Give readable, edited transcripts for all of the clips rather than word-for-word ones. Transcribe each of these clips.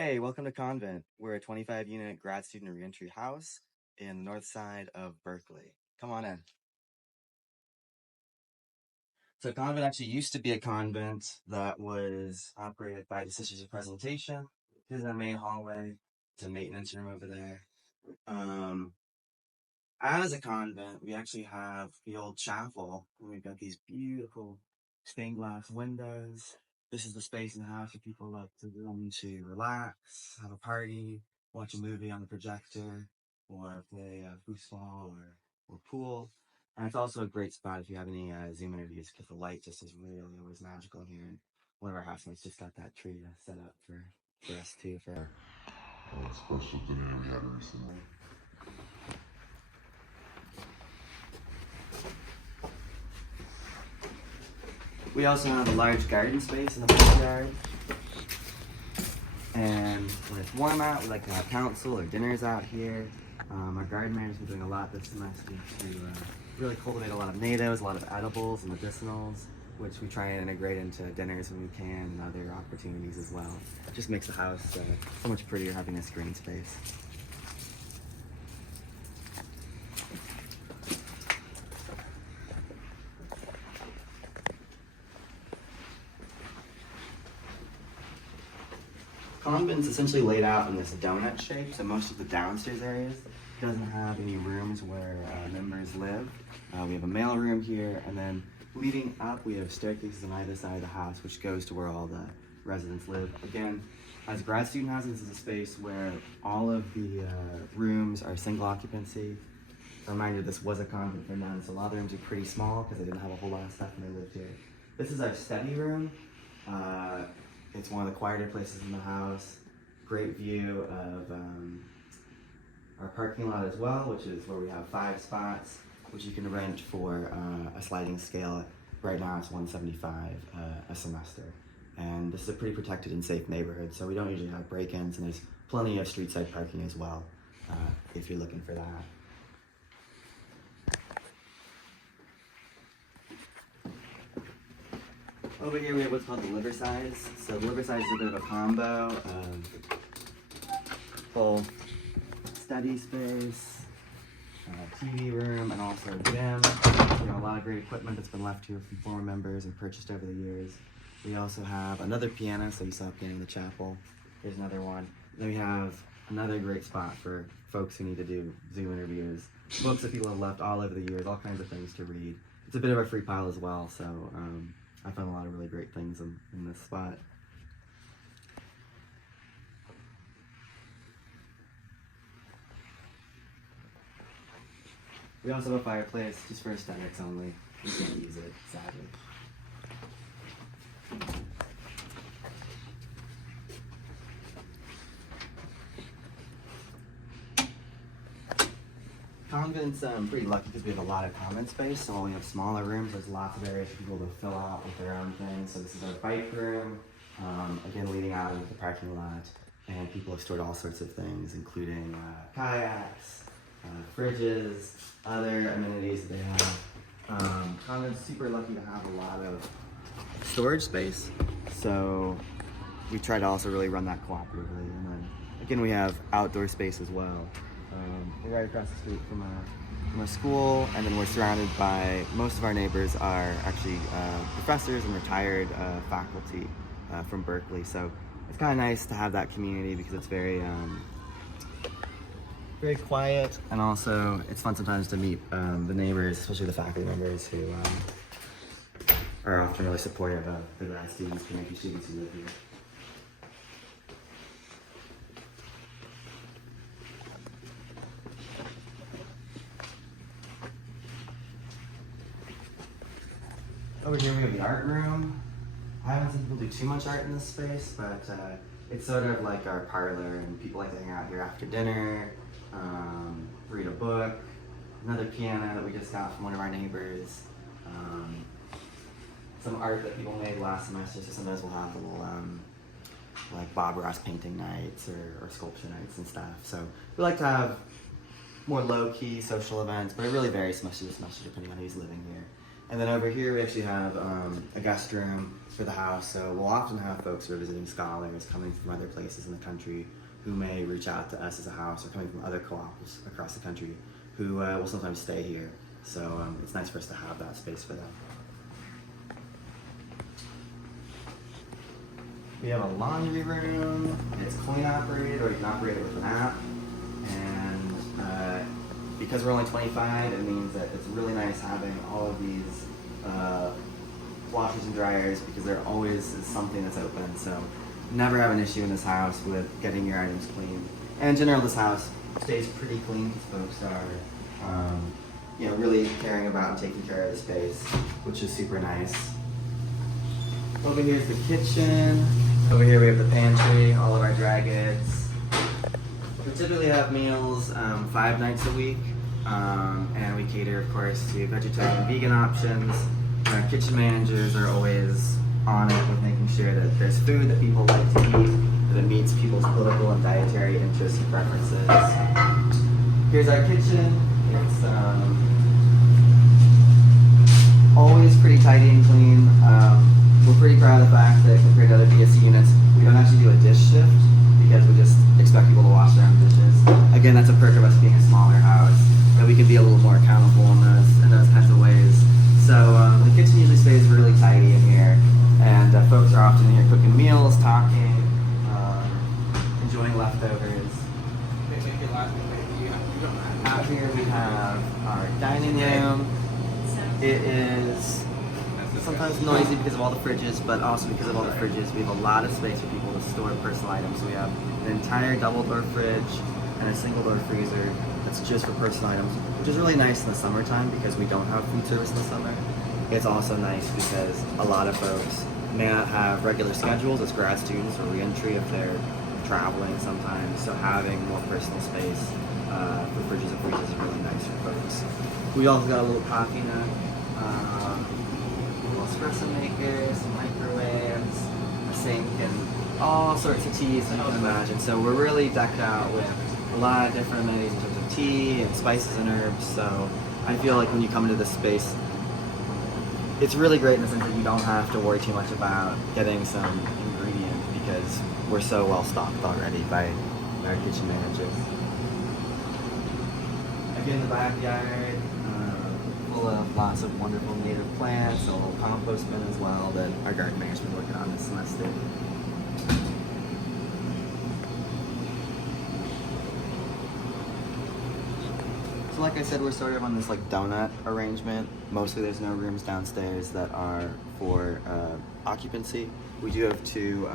Hey, welcome to Convent. We're a 25-unit grad student reentry house in the north side of Berkeley. Come on in. So Convent actually used to be a convent that was operated by the Sisters of Presentation. This is our main hallway. It's a maintenance room over there. Um, as a convent, we actually have the old chapel, and we've got these beautiful stained glass windows. This is the space in the house where people like to come to relax, have a party, watch a movie on the projector, or play foosball or pool. And it's also a great spot if you have any Zoom interviews because the light just is really always magical here. And one of our housemates just got that tree set up for us too for special dinner we had recently. We also have a large garden space in the backyard. And when it's warm out, we like to have council or dinners out here. Our gardener's been doing a lot this semester to really cultivate a lot of natives, a lot of edibles and medicinals, which we try and integrate into dinners when we can and other opportunities as well. It just makes the house so much prettier having this green space. Convent's essentially laid out in this donut shape, so most of the downstairs areas doesn't have any rooms where members live. We have a mail room here, and then leading up we have staircases on either side of the house, which goes to where all the residents live. Again, as grad student housing, this is a space where all of the rooms are single occupancy. A reminder, this was a convent for nuns, so a lot of the rooms are pretty small because they didn't have a whole lot of stuff when they lived here. This is our study room. It's one of the quieter places in the house. Great view of our parking lot as well, which is where we have 5 spots, which you can rent for a sliding scale. Right now it's $175 a semester. And this is a pretty protected and safe neighborhood, so we don't usually have break-ins, and there's plenty of street side parking as well, if you're looking for that. Over here we have what's called the liver size. So the liver size is a bit of a combo of full study space, TV room, and also gym. A lot of great equipment that's been left here from former members and purchased over the years. We also have another piano, so you saw a piano in the chapel. Here's another one. Then we have another great spot for folks who need to do Zoom interviews. Books that people have left all over the years, all kinds of things to read. It's a bit of a free pile as well, so I found a lot of really great things in this spot. We also have a fireplace, just for aesthetics only. We can't use it, sadly. Convent's pretty lucky because we have a lot of common space, so while we have smaller rooms, there's lots of areas for people to fill out with their own things. So this is our bike room, again leading out into the parking lot, and people have stored all sorts of things, including kayaks, fridges, other amenities that they have. Convent's super lucky to have a lot of storage space, so we try to also really run that cooperatively. And then again, we have outdoor space as well. We're right across the street from a school, and then we're surrounded by, most of our neighbors are actually professors and retired faculty from Berkeley. So it's kind of nice to have that community because it's very quiet, and also it's fun sometimes to meet the neighbors, especially the faculty members who are often really supportive of the grad students, community students who live here. Over here we have the art room. I haven't seen people do too much art in this space, but it's sort of like our parlor, and people like to hang out here after dinner, read a book, another piano that we just got from one of our neighbors, some art that people made last semester, so sometimes we'll have little like Bob Ross painting nights or sculpture nights and stuff. So we like to have more low-key social events, but it really varies semester to semester depending on who's living here. And then over here we actually have a guest room for the house. So we'll often have folks who are visiting scholars coming from other places in the country who may reach out to us as a house, or coming from other co-ops across the country who will sometimes stay here. So it's nice for us to have that space for them. We have a laundry room. It's coin operated, or you can operate it with an app. And because we're only 25, it means that it's really nice having all of these washers and dryers, because there always is something that's open. So never have an issue in this house with getting your items clean. And in general, this house stays pretty clean because folks are really caring about and taking care of the space, which is super nice. Over here is the kitchen. Over here we have the pantry, all of our dry goods. We typically have meals 5 nights a week, and we cater, of course, to vegetarian and vegan options. Our kitchen managers are always on it with making sure that there's food that people like to eat, that it meets people's political and dietary interests and preferences. Here's our kitchen. It's always pretty tidy and clean. We're pretty proud of the fact that compared to other BSC units, we don't actually do a dish shift, because we just expect people to wash their own dishes. Again, that's a perk of us being a smaller house, that we can be a little more accountable in those kinds of ways. So the kitchen usually stays really tidy in here, and folks are often in here cooking meals, talking, enjoying leftovers. Out here we have our dining room. It is sometimes noisy because of all the fridges, but also because of all the fridges, we have a lot of space for people to store personal items. So we have an entire double-door fridge and a single-door freezer that's just for personal items, which is really nice in the summertime because we don't have food service in the summer. It's also nice because a lot of folks may not have regular schedules as grad students or re-entry if they're traveling sometimes, so having more personal space for fridges and freezers is really nice for folks. We also got a little coffee nook, a little espresso maker, some microwaves, a sink, and all sorts of teas that you can imagine. So we're really decked out with a lot of different amenities in terms of tea and spices and herbs. So I feel like when you come into this space, it's really great in the sense that you don't have to worry too much about getting some ingredients because we're so well stocked already by our kitchen managers. Again, the backyard, full of lots of wonderful native plants, a little compost bin as well that our garden manager's been working on this semester. So like I said, we're sort of on this like donut arrangement. Mostly there's no rooms downstairs that are for occupancy. We do have 2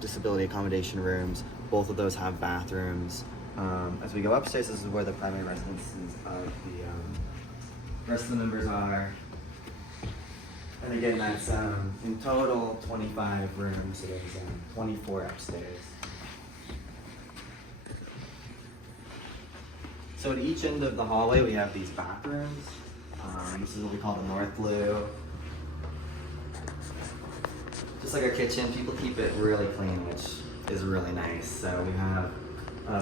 disability accommodation rooms. Both of those have bathrooms. As we go upstairs, this is where the primary residences of the rest of the members are. And again, that's in total 25 rooms, so there's 24 upstairs. So at each end of the hallway, we have these bathrooms. This is what we call the north loo. Just like our kitchen, people keep it really clean, which is really nice. So we have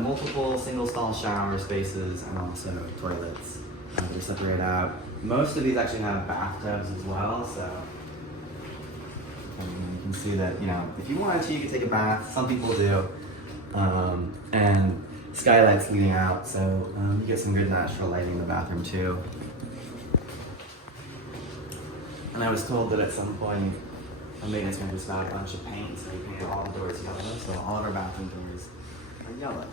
multiple single stall shower spaces and also toilets that we separate out. Most of these actually have bathtubs as well, so you can see that, if you wanted to, you could take a bath. Some people do. And skylights leading out, so you get some good natural lighting in the bathroom too. And I was told that at some point, a maintenance man just found a bunch of paint, so we painted all the doors yellow, so all of our bathroom doors are yellow.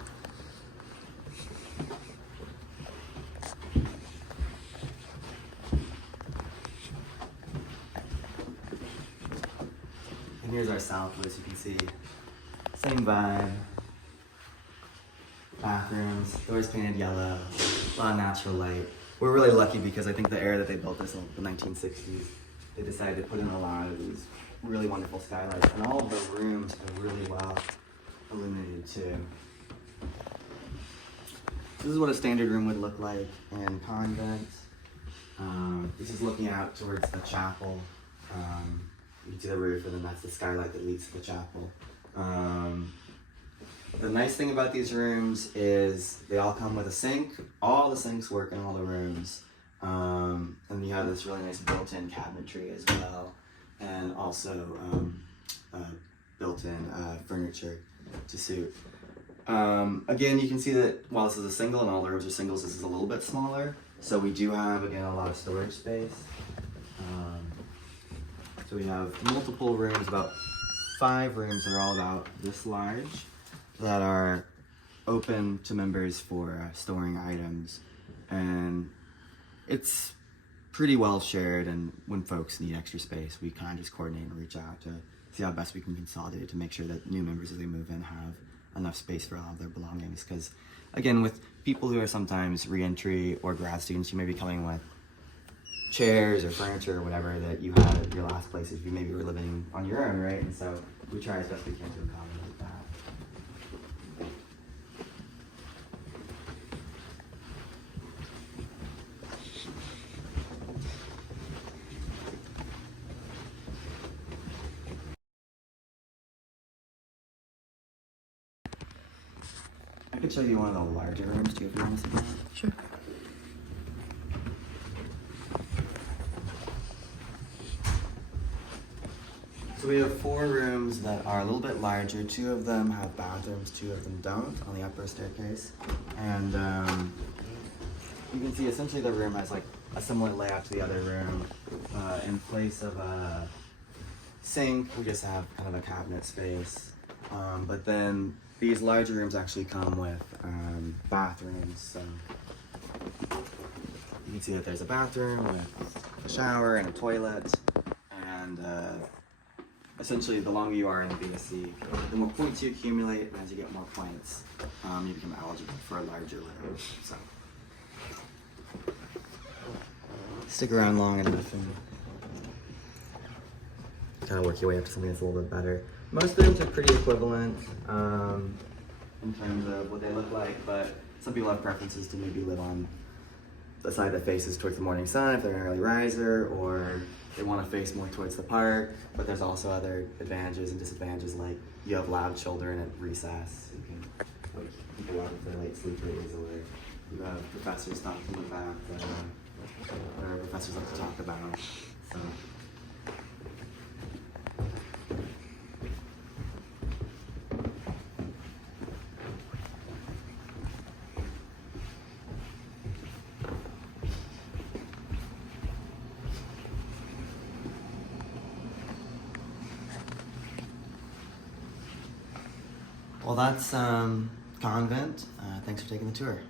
And here's our south loo, as you can see. Same vibe. Bathrooms, doors painted yellow, a lot of natural light. We're really lucky because I think the era that they built this in the 1960s, they decided to put in a lot of these really wonderful skylights, and all of the rooms are really well illuminated too. This is what a standard room would look like in Convent. This is looking out towards the chapel. You can see the roof, and then that's the skylight that leads to the chapel. The nice thing about these rooms is they all come with a sink. All the sinks work in all the rooms. And you have this really nice built-in cabinetry as well, and also built-in furniture to suit. Again, you can see that while this is a single and all the rooms are singles, this is a little bit smaller. So we do have, again, a lot of storage space. So we have multiple rooms, about 5 rooms that are all about this large, that are open to members for storing items. And it's pretty well shared, and when folks need extra space, we kind of just coordinate and reach out to see how best we can consolidate to make sure that new members as they move in have enough space for all of their belongings. Because again, with people who are sometimes re-entry or grad students, you may be coming with chairs or furniture or whatever that you had at your last place if you maybe were living on your own, right? And so we try as best we can to accommodate that. I could show you one of the larger rooms too if you want to see that. Sure. So we have 4 rooms that are a little bit larger. 2 of them have bathrooms, 2 of them don't on the upper staircase. And you can see essentially the room has like a similar layout to the other room. In place of a sink, we just have kind of a cabinet space. But then these larger rooms actually come with bathrooms. So you can see that there's a bathroom with a shower and a toilet. And essentially, the longer you are in the BSc, the more points you accumulate, and as you get more points, you become eligible for a larger room. So stick around long enough and kind of work your way up to something that's a little bit better. Most rooms are pretty equivalent in terms of what they look like, but some people have preferences to maybe live on the side that faces towards the morning sun if they're an early riser, or they want to face more towards the park. But there's also other advantages and disadvantages, like you have loud children at recess. You can keep a lot of their late sleepers, or you have professors talking about whatever professors like to talk about. So. Well, that's Convent. Thanks for taking the tour.